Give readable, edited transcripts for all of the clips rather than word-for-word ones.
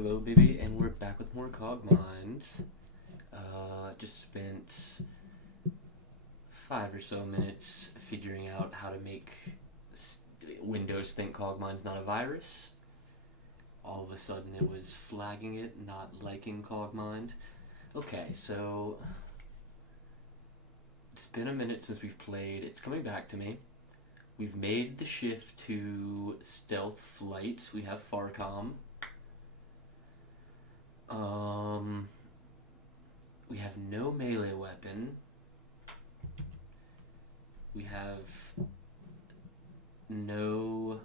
Hello, baby, and we're back with more Cogmind. Just spent 5 or so minutes figuring out how to make Windows think Cogmind's not a virus. All of a sudden, it was flagging it, not liking Cogmind. Okay, so it's been a minute since we've played. It's coming back to me. We've made the shift to stealth flight. We have Farcom. We have no melee weapon. We have no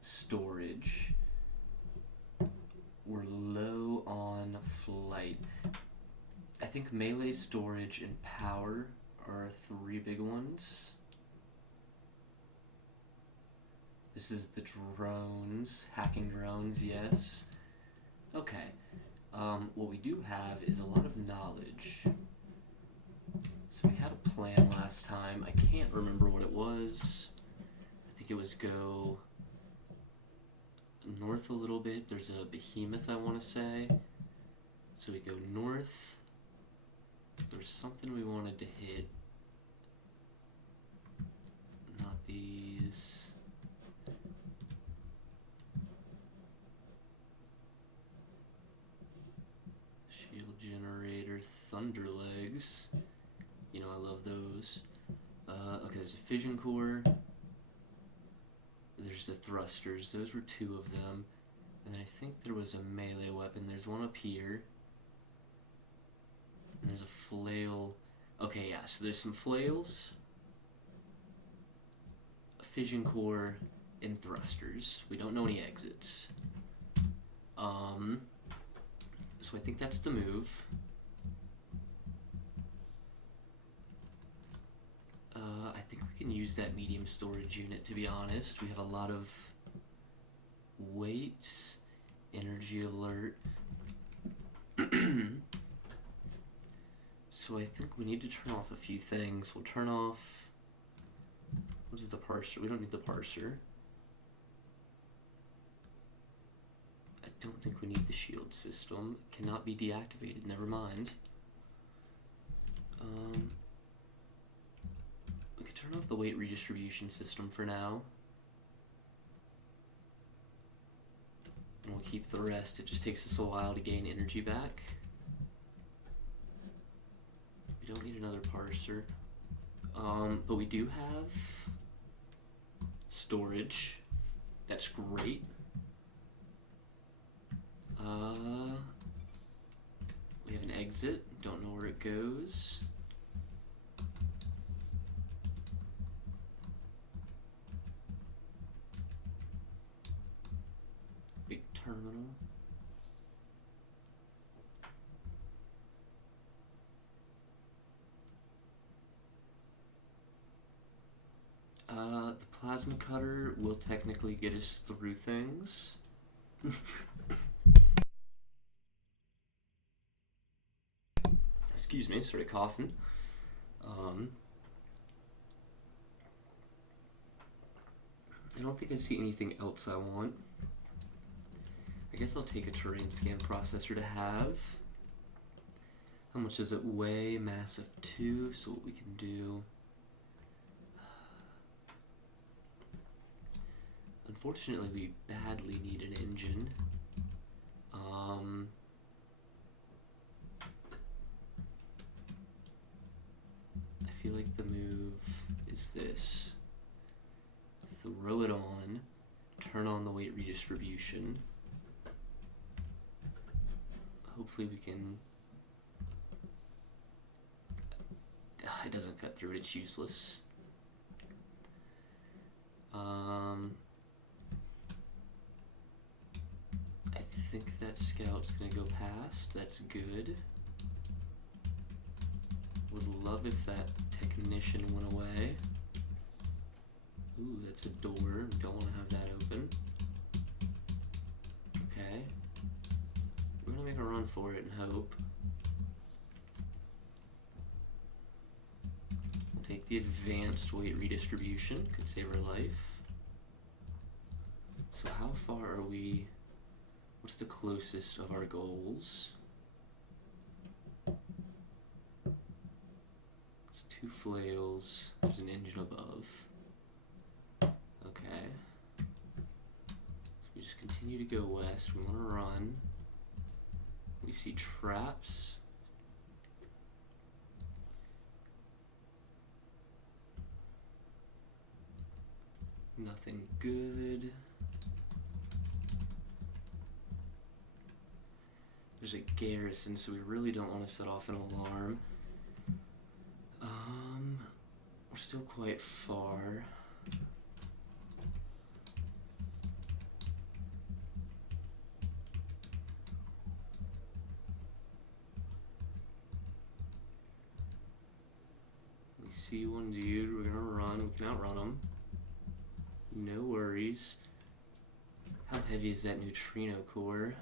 storage. We're low on flight. I think melee, storage, and power are three big ones. This is the drones. Hacking drones, yes. Okay. What we do have is a lot of knowledge. So we had a plan last time. I can't remember what it was. I think it was go north a little bit. There's a behemoth, I want to say. So we go north. There's something we wanted to hit. Not these. Shield generator, thunder legs. You know, I love those. Okay, there's a fission core. There's the thrusters. Those were two of them. And then I think there was a melee weapon. There's one up here. And there's a flail. Okay, yeah, so there's some flails, a fission core, and thrusters. We don't know any exits. So I think that's the move. I think we can use that medium storage unit, to be honest. We have a lot of weight, energy alert. So I think we need to turn off a few things. We'll turn off... What is the parser? We don't need the parser. I don't think we need the shield system. It cannot be deactivated, never mind. We could turn off the weight redistribution system for now. And we'll keep the rest. It just takes us a while to gain energy back. We don't need another parser. But we do have storage. That's great. We have an exit. Don't know where it goes. Big terminal. The plasma cutter will technically get us through things. Excuse me, started coughing. I don't think I see anything else I want. I guess I'll take a terrain scan processor to have. How much does it weigh? Mass of 2, so what we can do... Unfortunately, we badly need an engine. I feel like the move is this. Throw it on, turn on the weight redistribution. Hopefully we can... It doesn't cut through it, it's useless. I think that scout's gonna go past. That's good. Would love if that technician went away. Ooh, that's a door. Don't want to have that open. Okay. We're gonna make a run for it and hope. We'll take the advanced weight redistribution. Could save our life. So how far are we? What's the closest of our goals? It's 2 flails. There's an engine above. Okay. So we just continue to go west. We want to run. We see traps. Nothing good. There's a garrison, so we really don't want to set off an alarm. We're still quite far. We see one dude, we're gonna run, we can outrun him. No worries. How heavy is that neutrino core?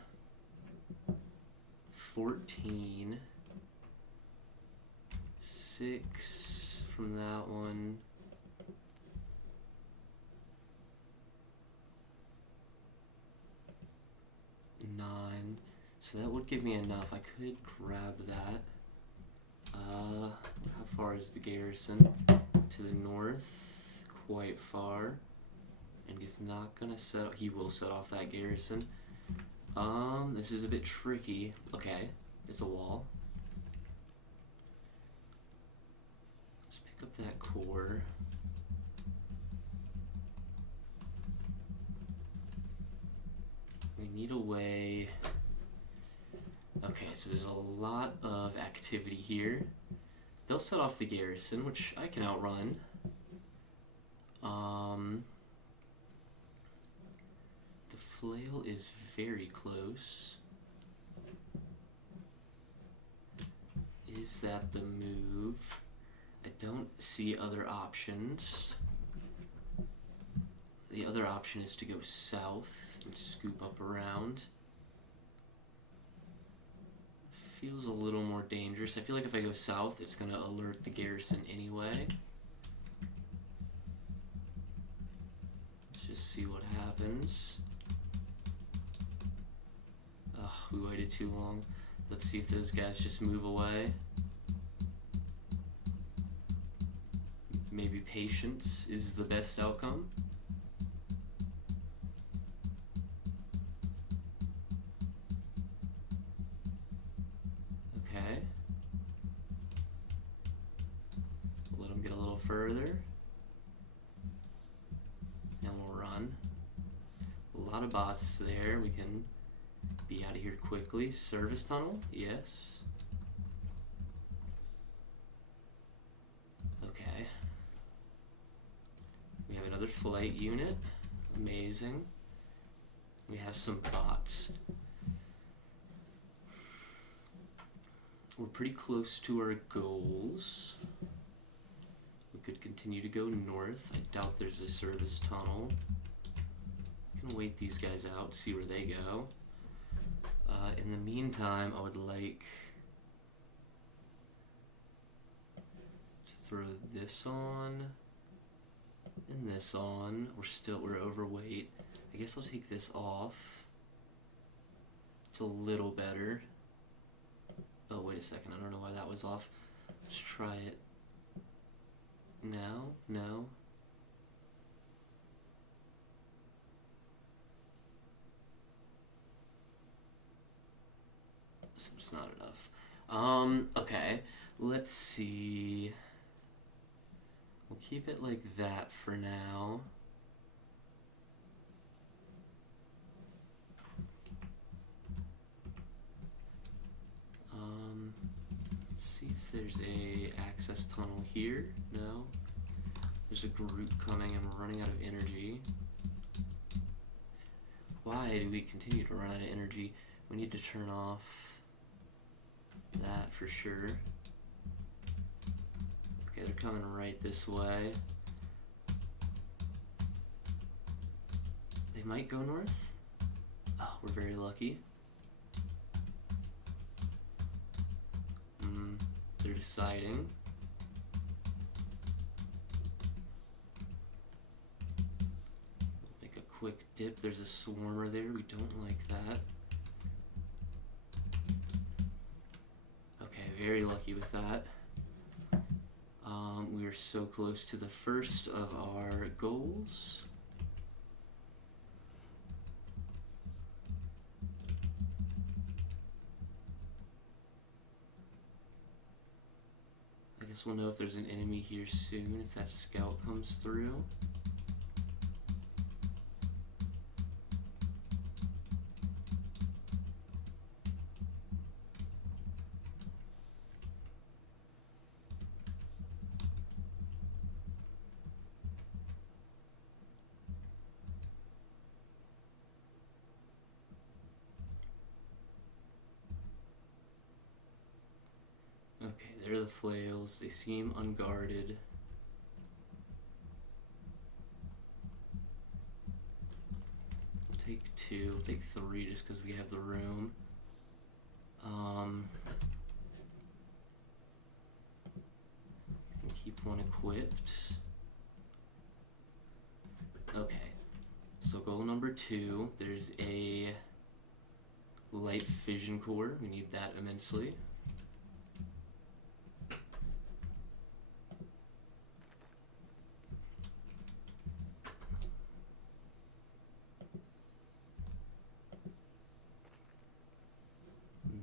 14. 6 from that one. 9. So that would give me enough. I could grab that. How far is the garrison? To the north. Quite far. And he's not gonna set. He will set off that garrison. This is a bit tricky. Okay, it's a wall. Let's pick up that core. We need a way. Okay, so there's a lot of activity here. They'll set off the garrison, which I can outrun. The flail is very close. Is that the move? I don't see other options. The other option is to go south and scoop up around. Feels a little more dangerous. I feel like if I go south, it's going to alert the garrison anyway. Let's just see what happens. Ugh, we waited too long. Let's see if those guys just move away. Maybe patience is the best outcome. Okay. Let them get a little further. And we'll run. A lot of bots there. We can be out of here quickly. Service tunnel? Yes. Okay. We have another flight unit. Amazing. We have some bots. We're pretty close to our goals. We could continue to go north. I doubt there's a service tunnel. I'm gonna wait these guys out, see where they go. In the meantime, I would like to throw this on and this on. We're overweight. I guess I'll take this off. It's a little better. Oh, wait a second. I don't know why that was off. Let's try it now. No. So it's not enough. Okay. Let's see. We'll keep it like that for now. Let's see if there's a access tunnel here. No. There's a group coming and we're running out of energy. Why do we continue to run out of energy? We need to turn off that for sure. Okay, they're coming right this way. They might go north. Oh, we're very lucky. They're deciding. Make a quick dip. There's a swarmer there. We don't like that. Okay, very lucky with that. We are so close to the first of our goals. I guess we'll know if there's an enemy here soon, if that scout comes through. Okay, they're the flails. They seem unguarded. We'll take 2, we'll take 3 just because we have the room. Keep one equipped. Okay, so goal number 2, there's a light fission core. We need that immensely.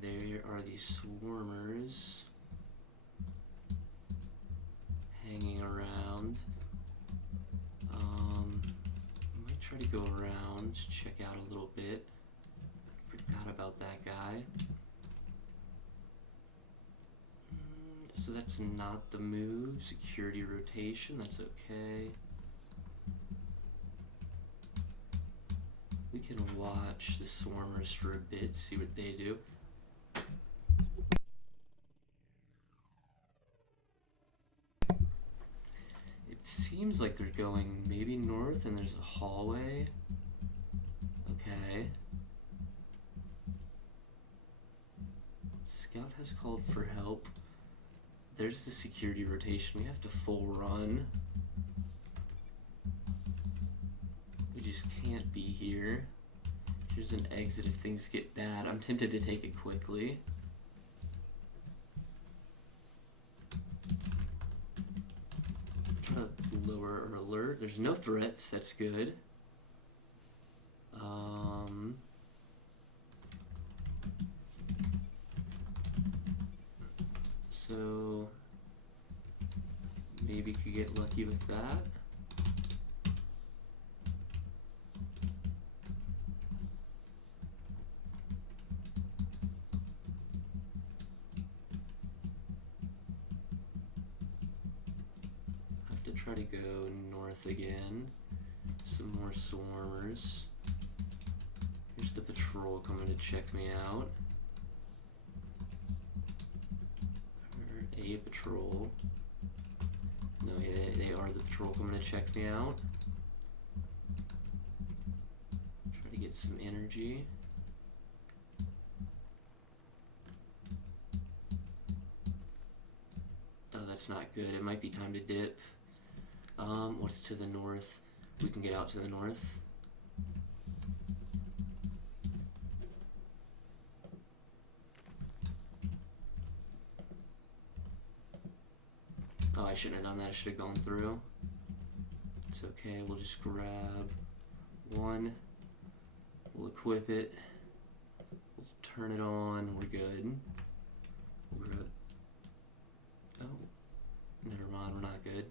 There are these swarmers hanging around. I might try to go around, check out a little bit. Forgot about that guy. So that's not the move. Security rotation, that's okay. We can watch the swarmers for a bit, see what they do. It seems like they're going maybe north and there's a hallway. Okay. Scout has called for help. There's the security rotation. We have to full run. We just can't be here. Here's an exit if things get bad. I'm tempted to take it quickly. Try to lower our alert. There's no threats. That's good. So maybe could get lucky with that. Have to try to go north again. Some more swarmers. Here's the patrol coming to check me out. A patrol. No, they are the patrol coming to check me out. Try to get some energy. Oh, that's not good. It might be time to dip. What's to the north? We can get out to the north. Oh, I shouldn't have done that. I should have gone through. It's okay. We'll just grab 1. We'll equip it. We'll turn it on. We're good. We'll grab... Oh. Never mind. We're not good.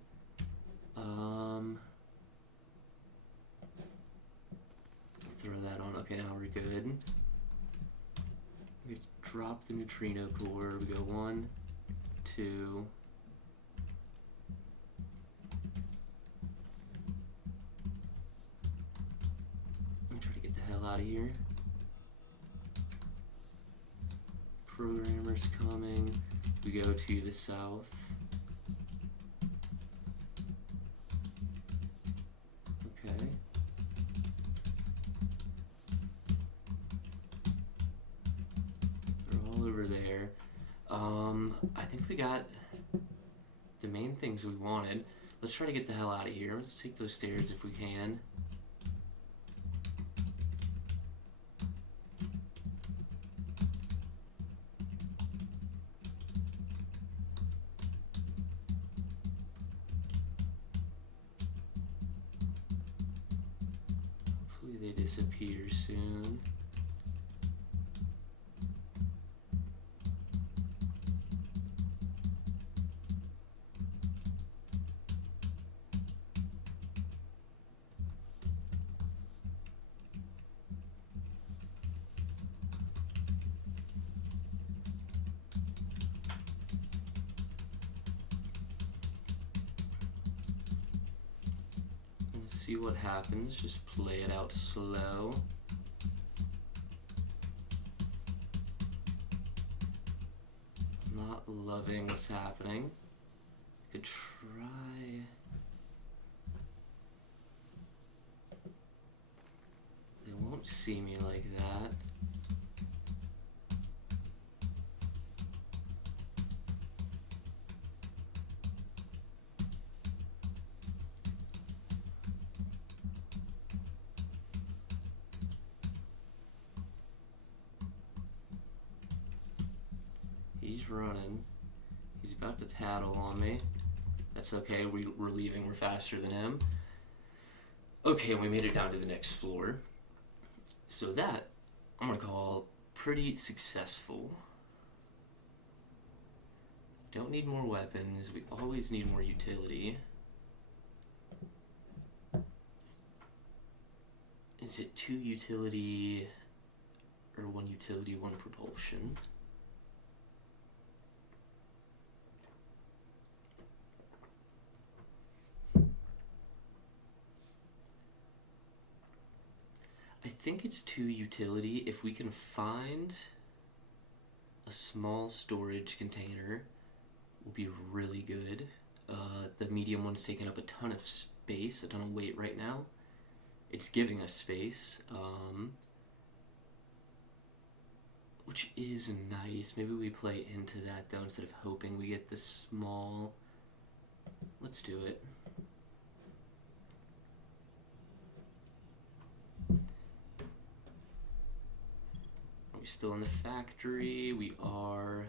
Throw that on. Okay, now we're good. We drop the neutrino core. We go 1, 2... out of here. Programmers coming. We go to the south. Okay. They're all over there. I think we got the main things we wanted. Let's try to get the hell out of here. Let's take those stairs if we can. they disappear soon. See what happens, just play it out slow. Not loving what's happening. Could try. They won't see me like that. He's running. He's about to tattle on me. That's okay, we're leaving, we're faster than him. Okay, we made it down to the next floor. So that, I'm gonna call pretty successful. Don't need more weapons, we always need more utility. Is it 2 utility, or 1 utility, 1 propulsion? I think it's 2 utility. If we can find a small storage container, will be really good. The medium one's taking up a ton of space, a ton of weight right now. It's giving us space, which is nice. Maybe we play into that though instead of hoping we get this small. Let's do it. Are we still in the factory? We are.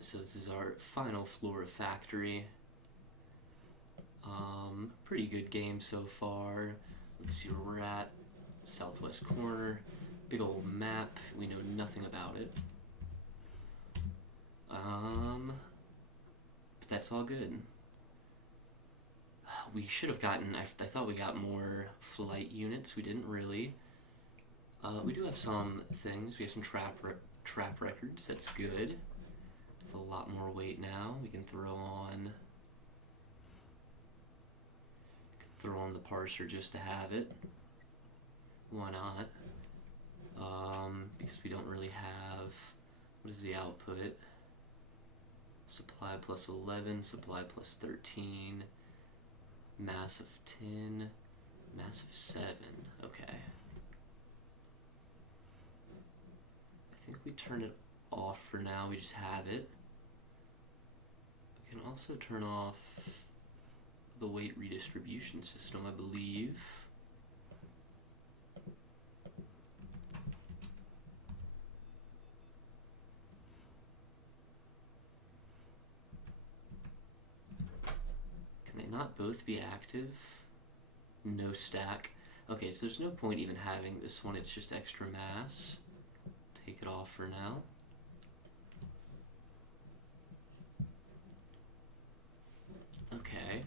So this is our final floor of factory. Pretty good game so far. Let's see where we're at. Southwest corner. Big old map. We know nothing about it. But that's all good. We should have gotten, I thought we got more flight units. We didn't really. We do have some things. We have some trap records. That's good. A lot more weight now. We can throw on the parser just to have it. Why not? Because we don't really have, what is the output? Supply plus 11, supply plus 13, mass of 10, mass of 7. Okay. I think we turn it off for now. We just have it. We can also turn off the weight redistribution system, I believe. Can they not both be active? No stack. Okay, so there's no point even having this one. It's just extra mass. Take it off for now. Okay,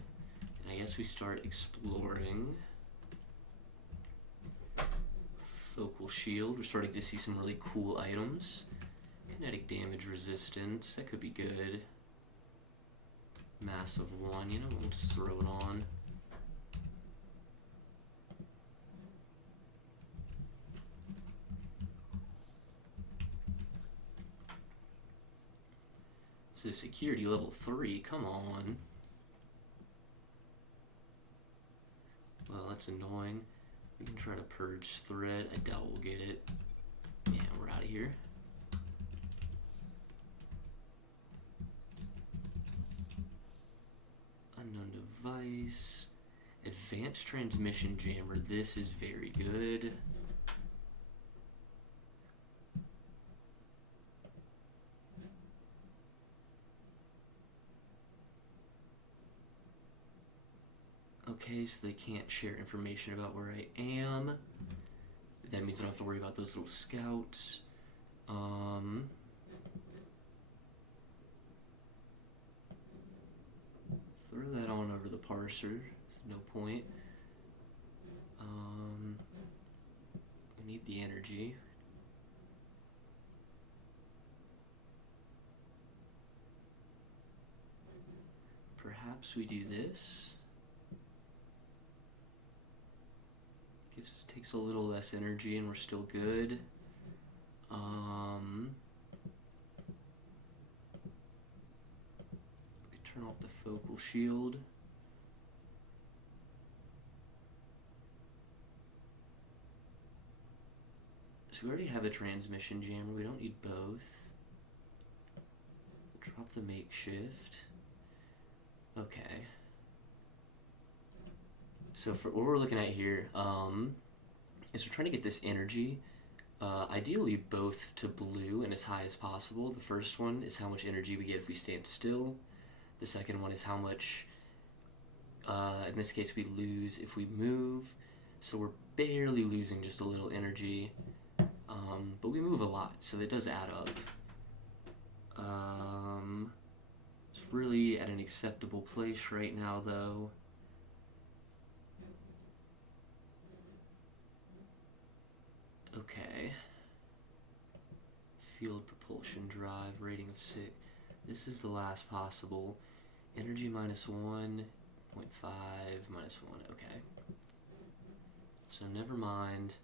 and I guess we start exploring. Focal shield, we're starting to see some really cool items. Kinetic damage resistance, that could be good. Mass of 1, you know, we'll just throw it on. This is security level 3, come on. Well, that's annoying. We can try to purge threat. I doubt we'll get it. Yeah, we're out of here. Unknown device. Advanced transmission jammer. This is very good. Okay, so they can't share information about where I am. That means I don't have to worry about those little scouts. Throw that on over the parser. No point. We need the energy. Perhaps we do this. Takes a little less energy and we're still good. We turn off the focal shield. So we already have a transmission jammer. We don't need both. Drop the makeshift. Okay. So for what we're looking at here, is we're trying to get this energy, ideally both to blue and as high as possible. The first one is how much energy we get if we stand still. The second one is how much, in this case, we lose if we move. So we're barely losing just a little energy, but we move a lot, so it does add up. It's really at an acceptable place right now, though. Okay. Field propulsion drive, rating of 6. This is the last possible. Energy minus 1, 0.5, minus 1, okay. So never mind.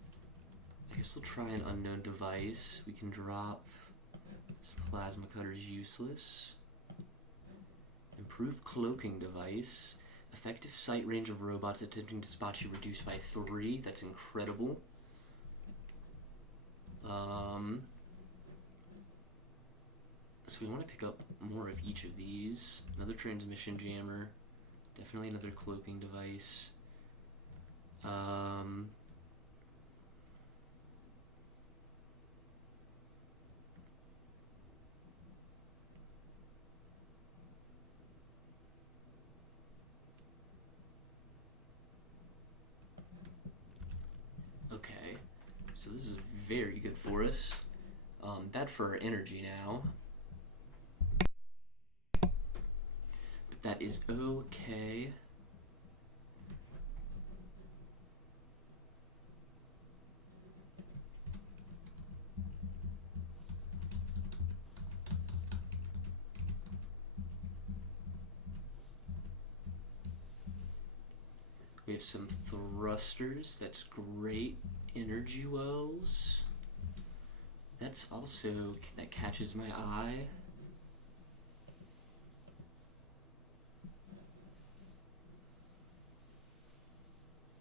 I guess we'll try an unknown device. We can drop this plasma cutter is useless. Improved cloaking device. Effective sight range of robots attempting to spot you reduced by 3. That's incredible. So we want to pick up more of each of these. Another transmission jammer. Definitely another cloaking device. Okay, so this is very good for us. Bad for our energy now. But that is okay. We have some thrusters. That's great. Energy wells. That's also, that catches my eye.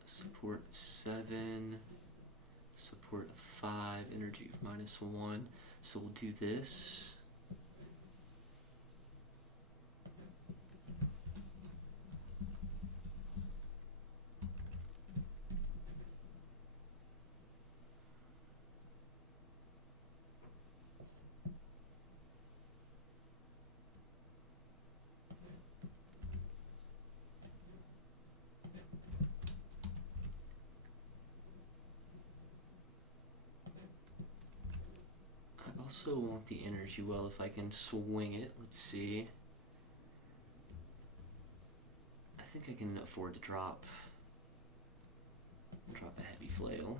Support of 7. Support of 5. Energy of minus 1. So we'll do this. Also want the energy well if I can swing it. Let's see. I think I can afford to drop a heavy flail.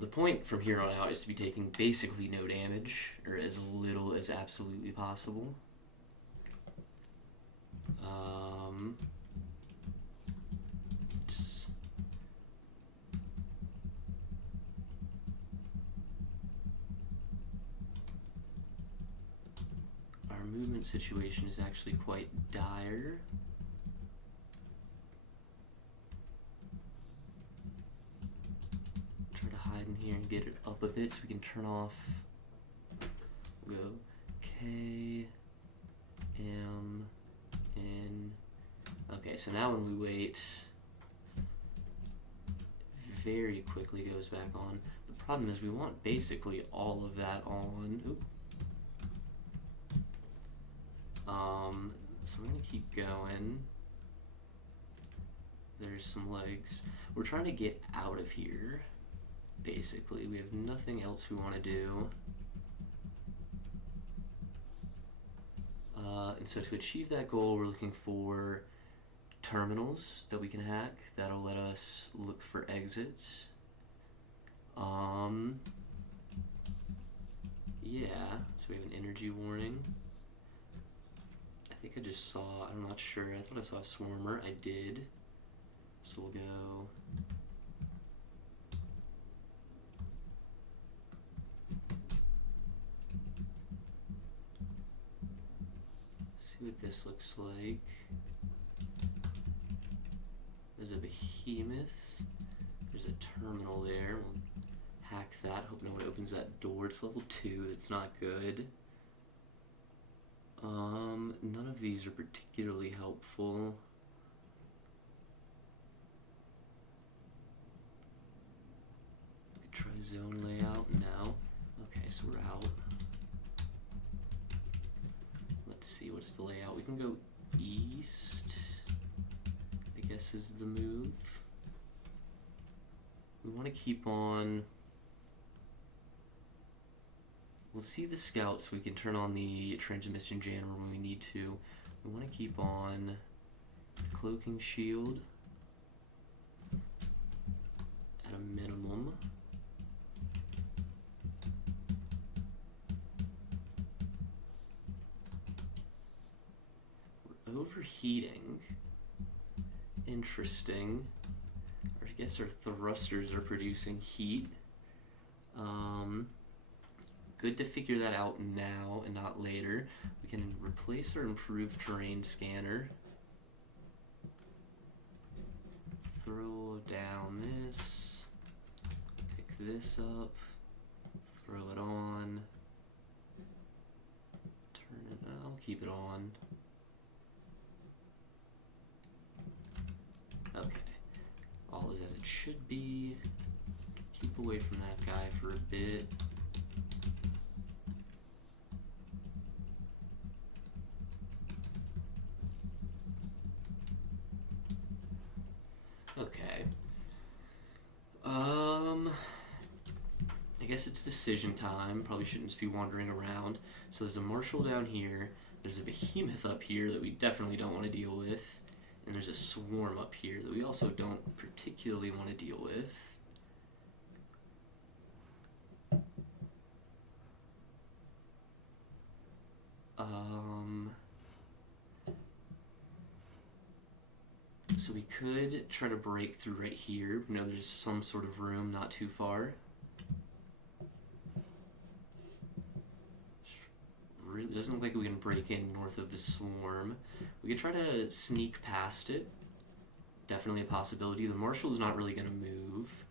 The point from here on out is to be taking basically no damage, or as little as absolutely possible. Our movement situation is actually quite dire. Try to hide in here and get it up a bit so we can turn off. We'll go K, M, N. Okay, so now when we wait, very quickly goes back on. The problem is we want basically all of that on. Oop. So we're gonna keep going. There's some legs. We're trying to get out of here, basically. We have nothing else we want to do. And so to achieve that goal, we're looking for terminals that we can hack. That'll let us look for exits. Yeah, so we have an energy warning. I think I just saw, I'm not sure, I thought I saw a swarmer. I did. So we'll go. See what this looks like. There's a behemoth. There's a terminal there. We'll hack that. Hope no one opens that door. It's level 2. It's not good. None of these are particularly helpful. Try zone layout. No. Okay, so we're out. Let's see, what's the layout? We can go east, I guess is the move. We want to keep on. We'll see the scouts. We can turn on the transmission jammer when we need to. We want to keep on the cloaking shield at a minimum. We're overheating. Interesting. I guess our thrusters are producing heat. Good to figure that out now and not later. We can replace our improved terrain scanner. Throw down this. Pick this up. Throw it on. Turn it, I'll keep it on. Okay. All is as it should be. Keep away from that guy for a bit. Okay. I guess it's decision time. Probably shouldn't just be wandering around. So there's a marshal down here. There's a behemoth up here that we definitely don't want to deal with. And there's a swarm up here that we also don't particularly want to deal with. So we could try to break through right here. You know, there's some sort of room not too far. Really doesn't look like we can break in north of the swarm. We could try to sneak past it. Definitely a possibility. The marshal's not really going to move.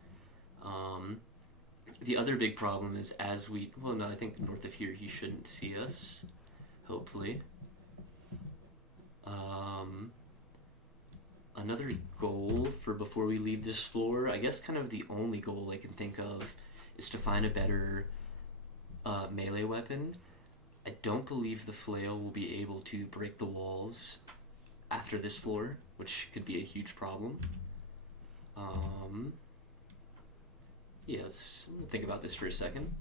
The other big problem is as we... Well, no, I think north of here he shouldn't see us. Hopefully. Another goal for before we leave this floor, I guess kind of the only goal I can think of, is to find a better melee weapon. I don't believe the flail will be able to break the walls after this floor, which could be a huge problem. Yeah, let's think about this for a second.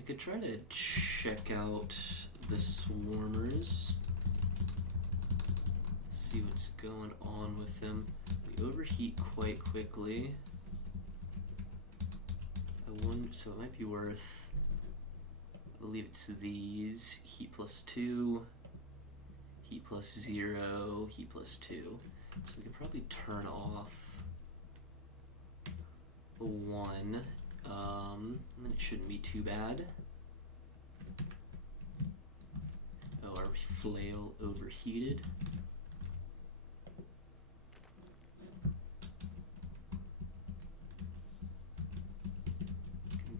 I could try to check out the swarmers. See what's going on with them. We overheat quite quickly. I wonder, so it might be worth, I believe it's these, heat plus 2, heat plus 0, heat plus 2. So we could probably turn off a 1, and then it shouldn't be too bad. Oh, our flail overheated.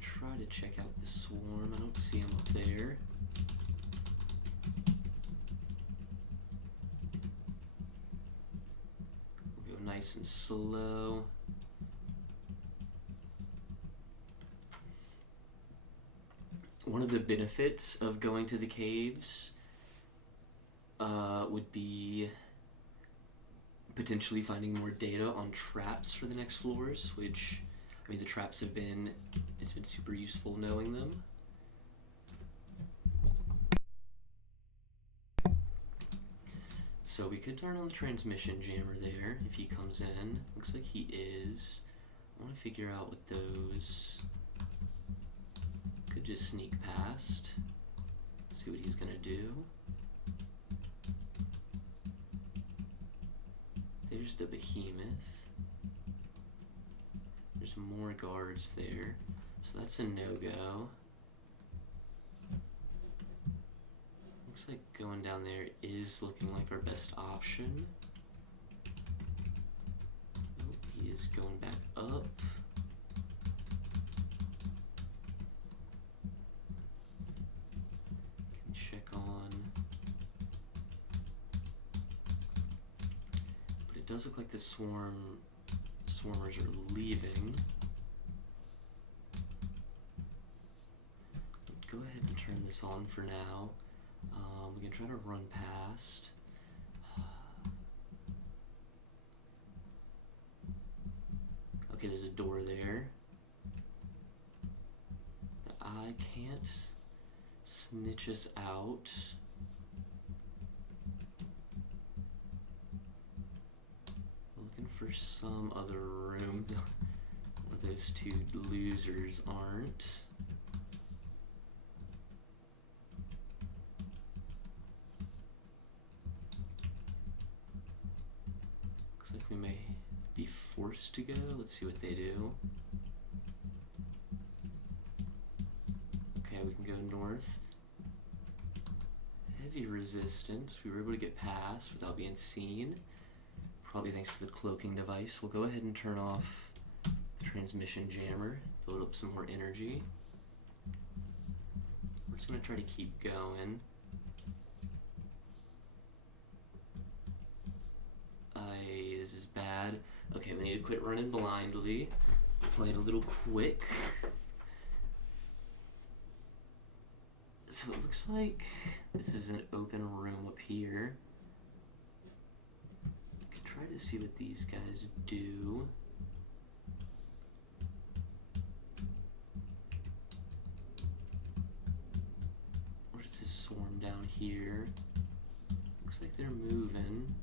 Try to check out the swarm. I don't see him up there. nice and slow. One of the benefits of going to the caves would be potentially finding more data on traps for the next floors, which, I mean, the traps have been, it's been super useful knowing them. So we could turn on the transmission jammer there if he comes in. Looks like he is. I want to figure out what those... Could just sneak past. See what he's gonna do. There's the behemoth. There's more guards there. So that's a no-go. Looks like going down there is looking like our best option. Oh, he is going back up. Can check on. But it does look like the swarmers are leaving. Go ahead and turn this on for now. We can try to run past. Okay, there's a door there. The eye can't snitch us out. Looking for some other room where those two losers aren't. We may be forced to go. Let's see what they do. Okay, we can go north. Heavy resistance. We were able to get past without being seen. Probably thanks to the cloaking device. We'll go ahead and turn off the transmission jammer. Build up some more energy. We're just going to try to keep going. This is bad. Okay, we need to quit running blindly. Play it a little quick. So it looks like this is an open room up here. I could try to see what these guys do. Where's this swarm down here? Looks like they're moving.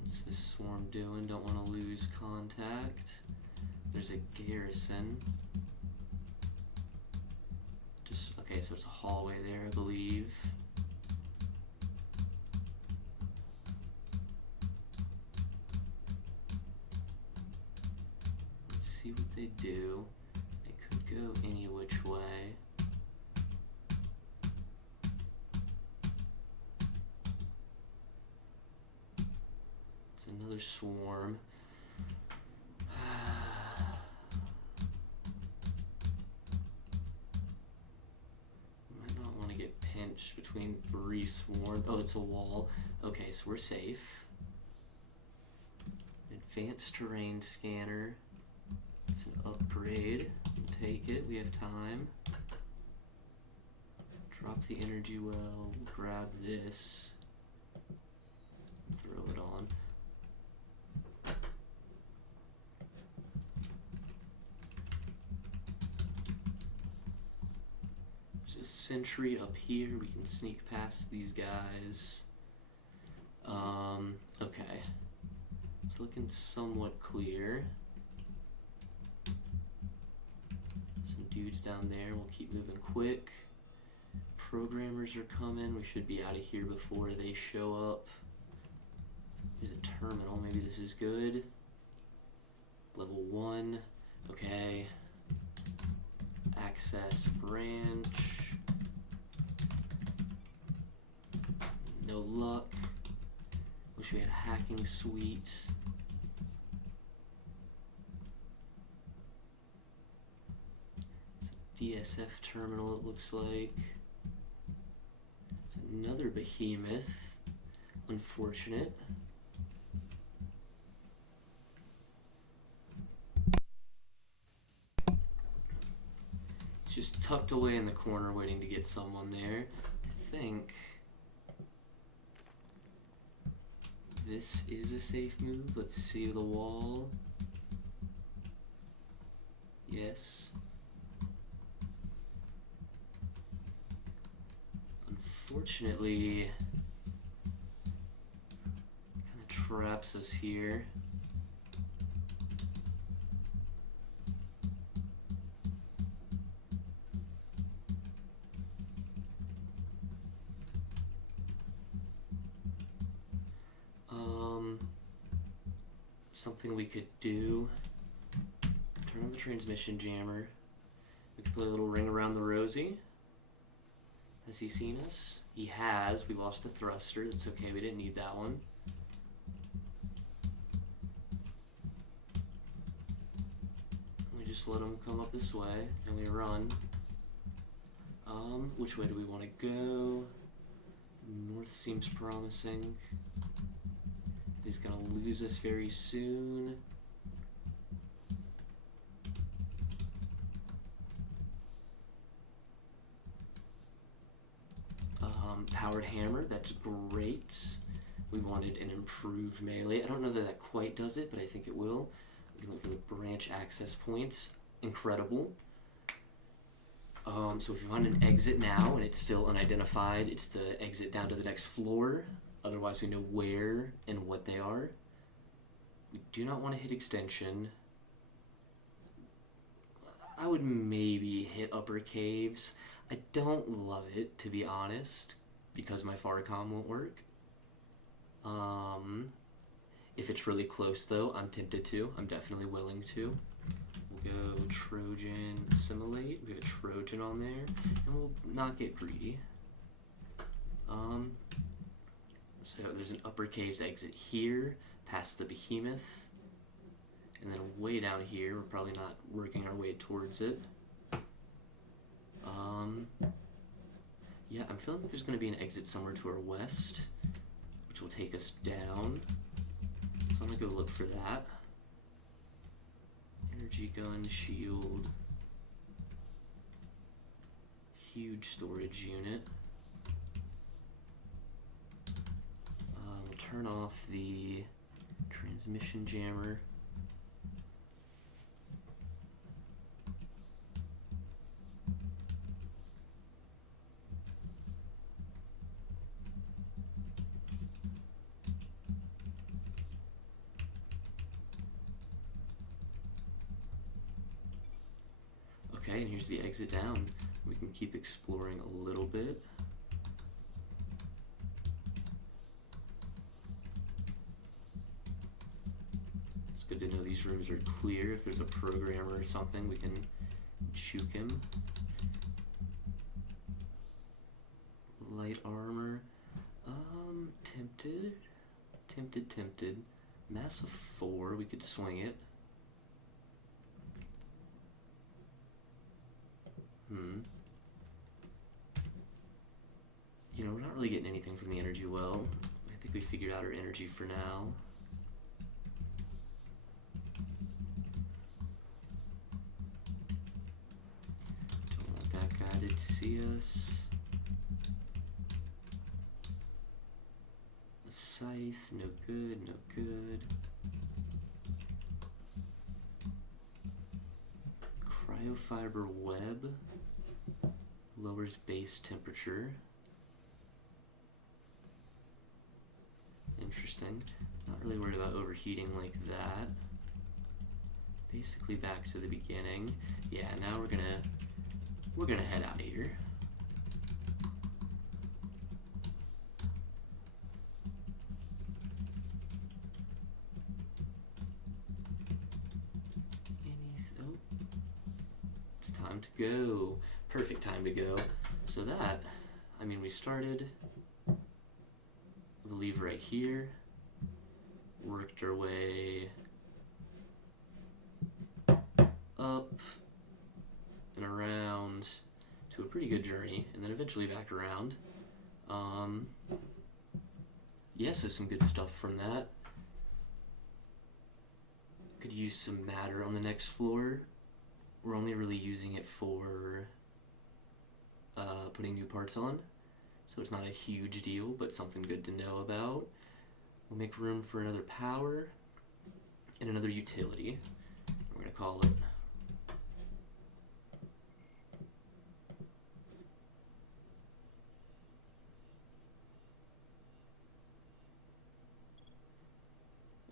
What's this swarm doing? Don't want to lose contact. There's a garrison. Just okay, so it's a hallway there, I believe. Let's see what they do. It could go any which way. Another swarm. Might not want to get pinched between 3 swarms. Oh, it's a wall. Okay, so we're safe. Advanced terrain scanner. It's an upgrade. We'll take it. We have time. Drop the energy well. Grab this. Throw it on. There's a sentry up here. We can sneak past these guys. Okay. It's looking somewhat clear. Some dudes down there. We'll keep moving quick. Programmers are coming. We should be out of here before they show up. There's a terminal. Maybe this is good. Level 1. Okay. Access branch. No luck. Wish we had a hacking suite. It's a DSF terminal, it looks like. It's another behemoth. Unfortunate. tucked away in the corner waiting to get someone there. I think this is a safe move. Let's see the wall. Yes. Unfortunately, kind of traps us here. Something we could do, turn on the transmission jammer. We could play a little ring around the rosy. Has he seen us? He has. We lost the thruster. That's okay. We didn't need that one. We just let him come up this way, and we run. Which way do we want to go? North seems promising. He's gonna lose us very soon. Powered hammer, that's great. We wanted an improved melee. I don't know that that quite does it, but I think it will. We can look for the branch access points. Incredible. So if you find an exit now and it's still unidentified, it's the exit down to the next floor. Otherwise, we know where and what they are. We do not want to hit extension. I would maybe hit upper caves. I don't love it, to be honest, because my Farcom won't work. If it's really close, though, I'm tempted to. I'm definitely willing to. We'll go Trojan Assimilate. We have a Trojan on there, and we'll not get greedy. So there's an upper caves exit here, past the behemoth, and then way down here, we're probably not working our way towards it. Yeah, I'm feeling like there's going to be an exit somewhere to our west, which will take us down. So I'm going to go look for that. Energy gun, shield. Huge storage unit. We'll turn off the transmission jammer. Okay, and here's the exit down. We can keep exploring a little bit. It's good to know these rooms are clear. If there's a programmer or something, we can juke him. Light armor. Tempted. Mass of 4, we could swing it. You know, we're not really getting anything from the energy well. I think we figured out our energy for now. Don't want that guy to see us. A scythe, no good, no good. Cryofiber web lowers base temperature. Interesting. Not really worried about overheating like that. Basically back to the beginning. Yeah, now we're gonna head out of here. It's time to go. Perfect time to go. So that, I mean, we started, I believe, right here, worked our way up and around to a pretty good journey, and then eventually back around. Yeah, so some good stuff from that. Could use some matter on the next floor. We're only really using it for putting new parts on, so it's not a huge deal, but something good to know about. We'll make room for another power and another utility. We're going to call it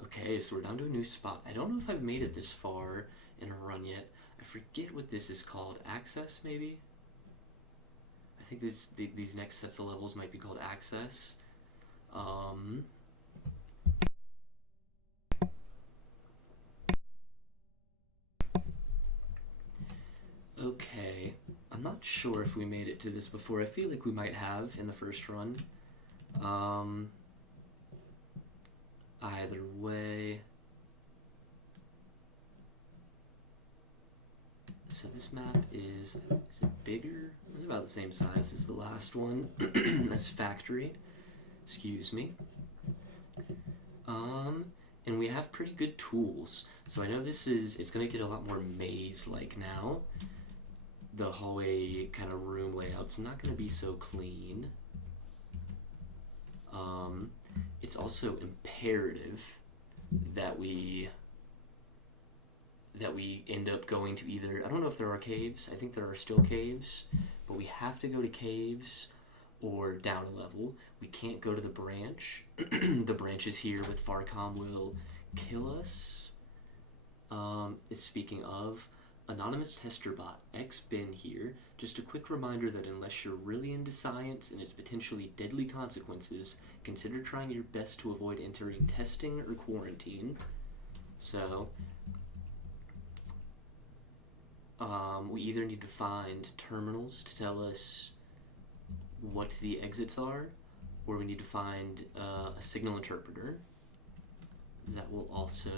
okay, so we're down to a new spot. I don't know if I've made it this far in a run yet. I forget what this is called. Access, maybe? I think these next sets of levels might be called Access. Okay, I'm not sure if we made it to this before. I feel like we might have in the first run. Either way. So this map is it bigger? It's about the same size as the last one, as Factory. Excuse me. And we have pretty good tools. So I know it's gonna get a lot more maze-like now. The hallway kind of room layout's not gonna be so clean. It's also imperative that we end up going to either, I don't know if there are caves, I think there are still caves, but we have to go to caves or down a level. We can't go to the branch. The branches here with Farcom will kill us. Speaking of, Anonymous Tester Bot, X-Bin here. Just a quick reminder that unless you're really into science and its potentially deadly consequences, consider trying your best to avoid entering testing or quarantine. So, we either need to find terminals to tell us what the exits are, or we need to find a signal interpreter that will also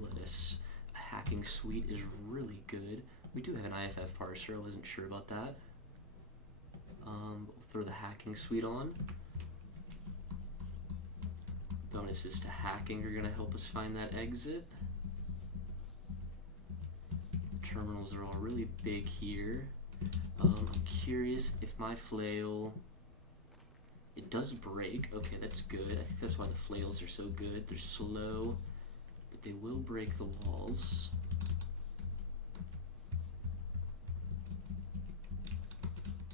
let us. A hacking suite is really good. We do have an IFF parser, I wasn't sure about that. But we'll throw the hacking suite on. Bonuses to hacking are going to help us find that exit. The terminals are all really big here. I'm curious if my flail... It does break. Okay, that's good. I think that's why the flails are so good. They're slow, but they will break the walls.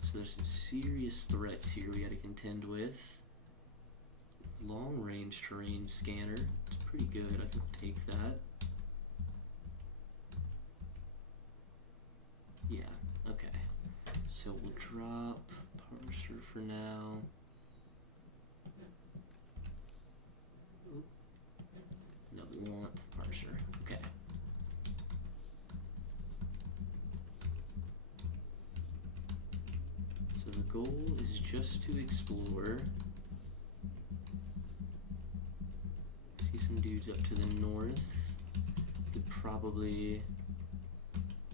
So there's some serious threats here we gotta contend with. Long range terrain scanner. It's pretty good. I can take that. Yeah, okay. So we'll drop parser for now. Oop. No, we want the parser. Okay. So the goal is just to explore. See some dudes up to the north. Could probably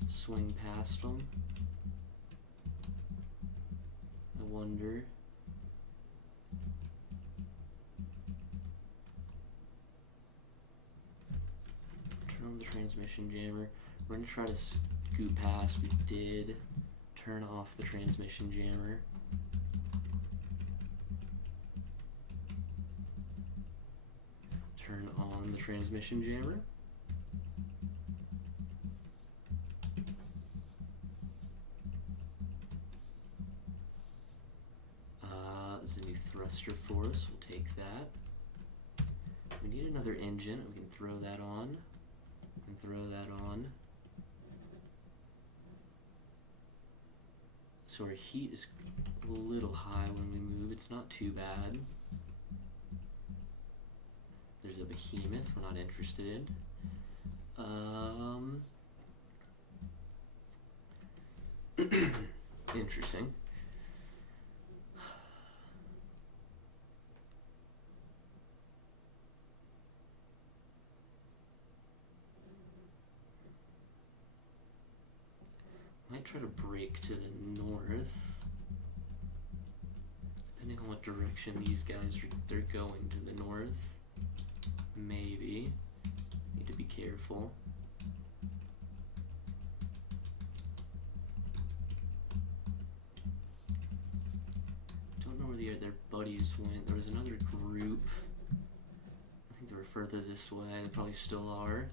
swing past them. I wonder. Turn on the transmission jammer. We're gonna try to scoot past. We did turn off the transmission jammer. Turn on the transmission jammer. There's a new thruster for us. We'll take that. We need another engine. We can throw that on. We can throw that on. So our heat is a little high when we move. It's not too bad. There's a behemoth we're not interested in. Interesting. Might try to break to the north. Depending on what direction these guys they're going to the north. Maybe. Need to be careful. their buddies went. There was another group. I think they were further this way. They probably still are.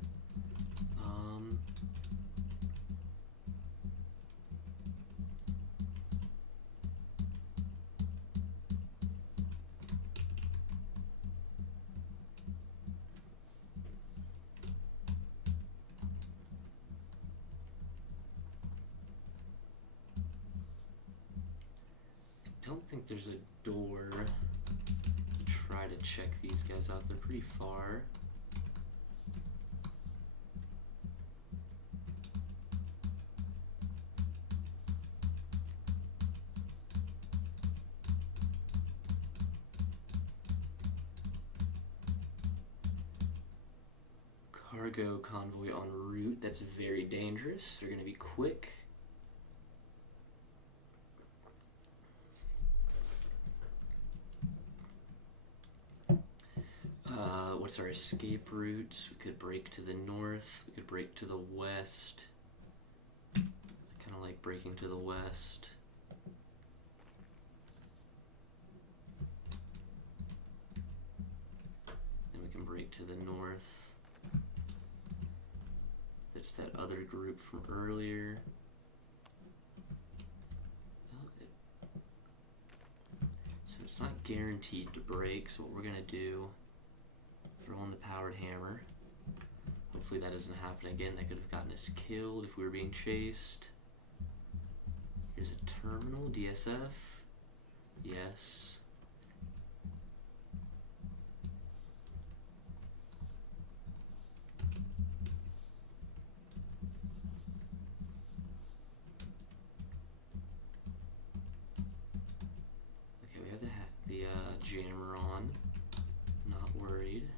I don't think there's a door to try to check these guys out. They're pretty far. Cargo convoy en route. That's very dangerous. They're going to be quick. What's our escape routes? We could break to the north. We could break to the west. I kind of like breaking to the west. Then we can break to the north. That's that other group from earlier. So it's not guaranteed to break, so what we're gonna do, throw on the powered hammer. Hopefully that doesn't happen again. That could have gotten us killed if we were being chased. Here's a terminal, DSF. Yes. Okay, we have the jammer on. Not worried.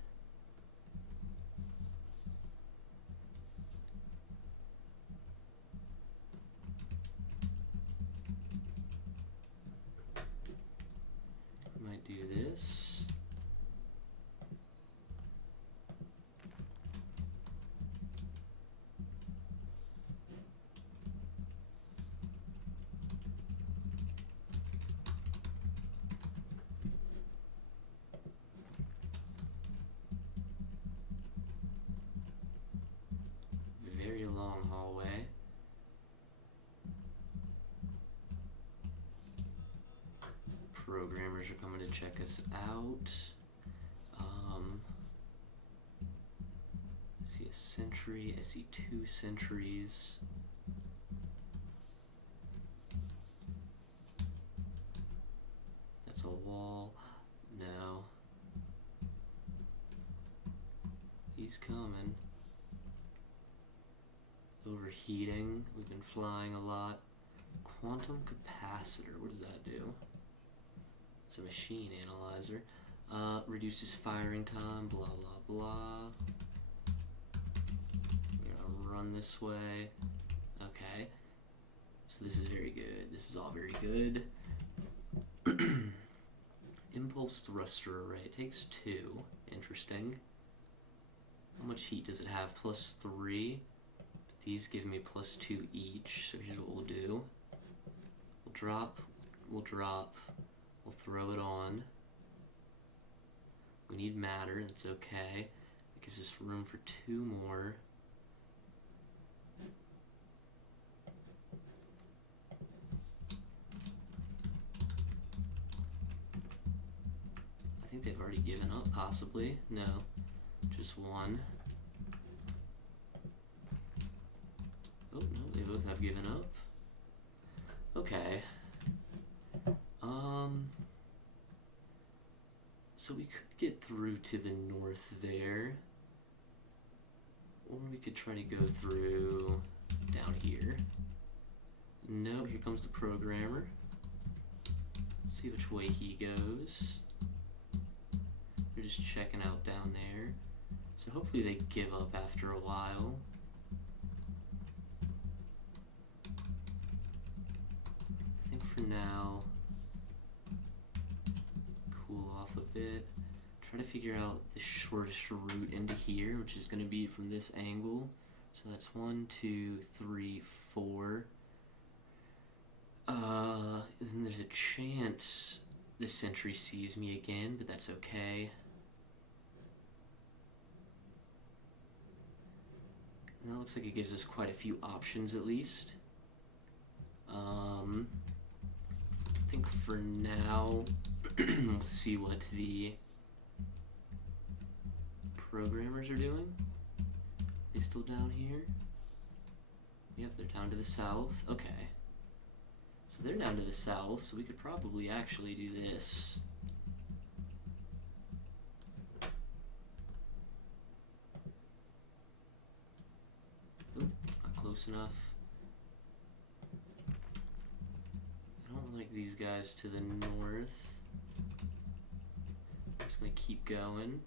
Might do this. Very long hallway. Programmers are coming to check us out. I see a sentry. I see 2 sentries. That's a wall. No. He's coming. Overheating. We've been flying a lot. Quantum capacitor. What does that do? It's a machine analyzer. Reduces firing time. Blah blah blah. We're gonna run this way. Okay. So this is very good. This is all very good. Impulse thruster array. It takes 2. Interesting. How much heat does it have? +3. These give me +2 each, so here's what we'll do. We'll drop, we'll throw it on. We need matter, that's okay. That gives us room for 2 more. I think they've already given up, possibly. No, just 1. Oh, no, they both have given up. Okay. So we could get through to the north there. Or we could try to go through down here. No, here comes the programmer. See which way he goes. They're just checking out down there. So hopefully they give up after a while. For now, cool off a bit, try to figure out the shortest route into here, which is going to be from this angle. So that's 1, 2, 3, 4. Then there's a chance The sentry sees me again, but that's okay. And that looks like it gives us quite a few options at least. I think for now, we'll see what the programmers are doing. They still down here? Yep, they're down to the south. Okay. So they're down to the south, so we could probably actually do this. Oop, not close enough. I don't like these guys to the north. I'm just gonna keep going.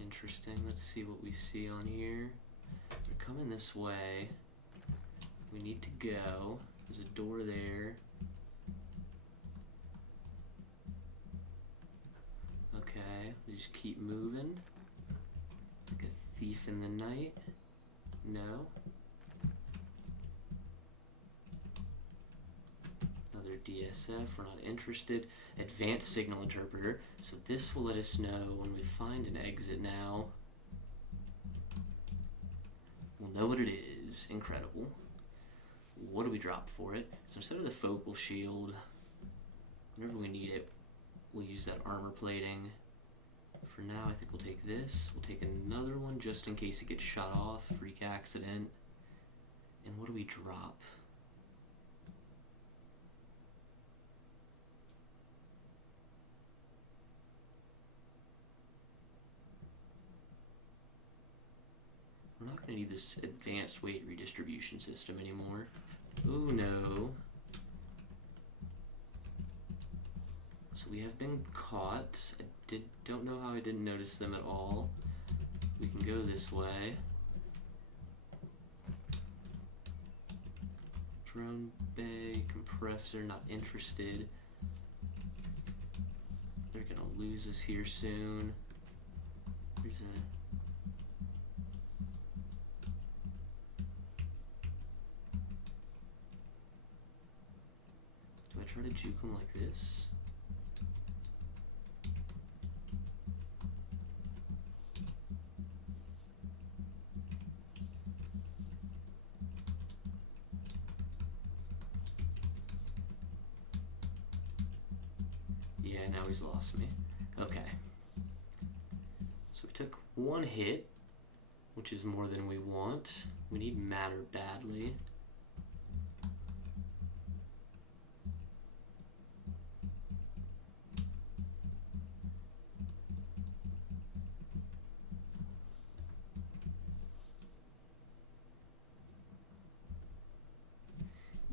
Interesting. Let's see what we see on here. They're coming this way. We need to go. There's a door there. Okay, we just keep moving. Like a thief in the night. No. Another DSF, we're not interested. Advanced signal interpreter, so this will let us know when we find an exit now. We'll know what it is. Incredible. What do we drop for it? So instead of the focal shield, whenever we need it, we'll use that armor plating. For now, I think we'll take this. We'll take another one just in case it gets shot off, freak accident. And what do we drop? We're not going to need this advanced weight redistribution system anymore. Oh no. So we have been caught. Don't know how I didn't notice them at all. We can go this way. Drone bay, compressor, not interested. They're going to lose us here soon. There's a... Do I try to juke them like this? Yeah, now he's lost me. Okay. So we took one hit, which is more than we want. We need matter badly.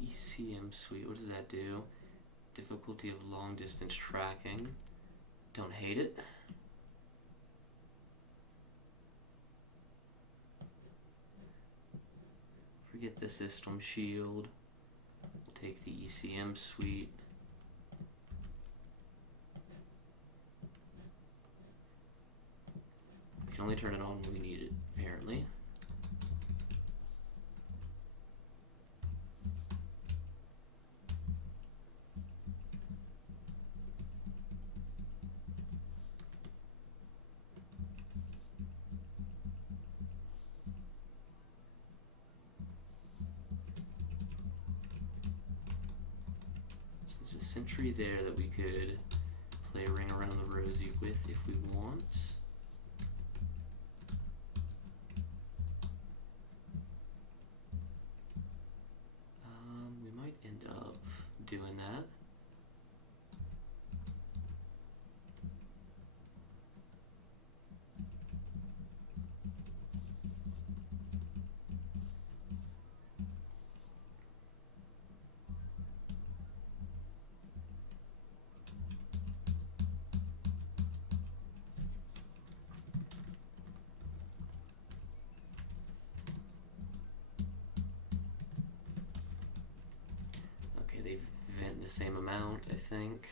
ECM suite, what does that do? Difficulty of long distance tracking. Don't hate it. Forget the system shield. We'll take the ECM suite. We can only turn it on when we need it, apparently. There's a sentry there that we could play a ring around the rosy with if we want. We might end up doing that. They vent the same amount, I think.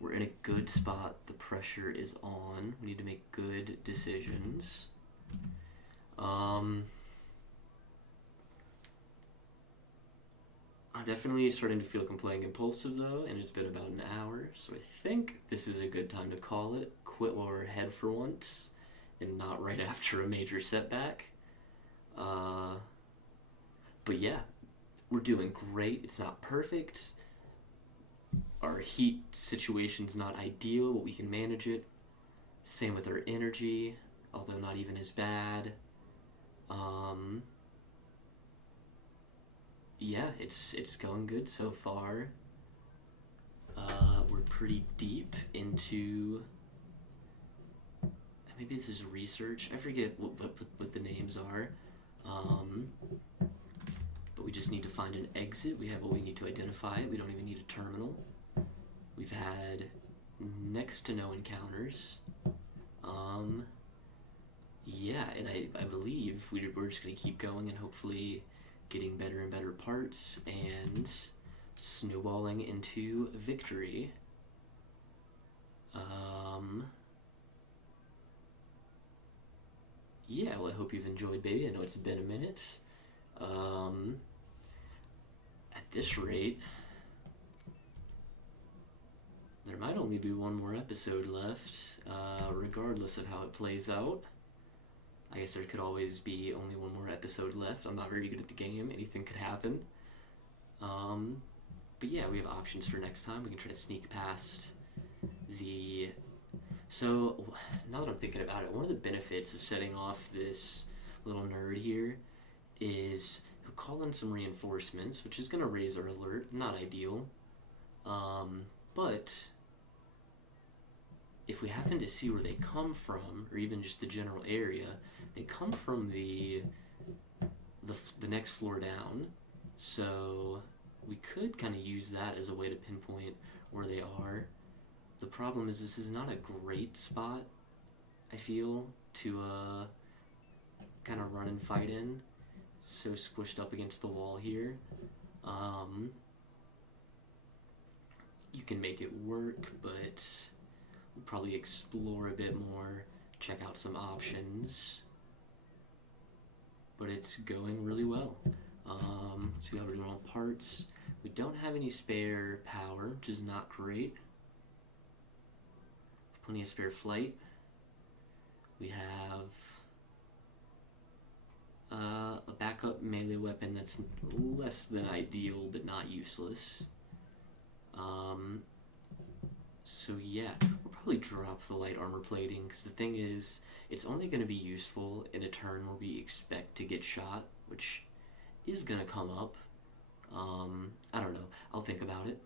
We're in a good spot. The pressure is on. We need to make good decisions. I'm definitely starting to feel like I'm playing impulsive though, and it's been about an hour, so I think this is a good time to call it. Quit while we're ahead for once, and not right after a major setback. But yeah, we're doing great. It's not perfect. Our heat situation's not ideal, but we can manage it. Same with our energy, although not even as bad. Yeah, it's going good so far. We're pretty deep into. Maybe this is research. I forget what the names are. But we just need to find an exit. We have what we need to identify. We don't even need a terminal. We've had next to no encounters. Yeah, and I believe we're just going to keep going and hopefully getting better and better parts and snowballing into victory. Yeah, well, I hope you've enjoyed, baby. I know it's been a minute. At this rate, there might only be one more episode left, regardless of how it plays out. I guess there could always be only one more episode left. I'm not very good at the game. Anything could happen. But yeah, we have options for next time. We can try to sneak past the... So, now that I'm thinking about it, one of the benefits of setting off this little nerd here is he'll call in some reinforcements, which is going to raise our alert. Not ideal. But if we happen to see where they come from, or even just the general area, they come from the next floor down. So we could kind of use that as a way to pinpoint where they are. The problem is this is not a great spot, I feel, to kind of run and fight in. So squished up against the wall here. You can make it work, but we'll probably explore a bit more, check out some options. But it's going really well. Let's see how we're doing on parts. We don't have any spare power, which is not great. Plenty of spare flight. We have a backup melee weapon that's less than ideal, but not useless. So yeah, we'll probably drop the light armor plating, because the thing is, it's only going to be useful in a turn where we expect to get shot, which is going to come up. I don't know. I'll think about it.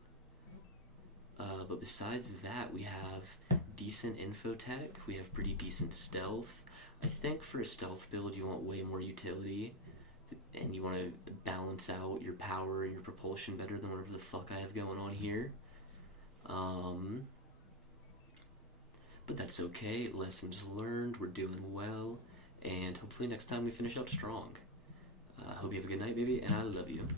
But besides that, we have decent infotech. We have pretty decent stealth. I think for a stealth build, you want way more utility, and you want to balance out your power and your propulsion better than whatever the fuck I have going on here. But that's okay. Lessons learned. We're doing well, and hopefully next time we finish out strong. Hope you have a good night, baby, and I love you.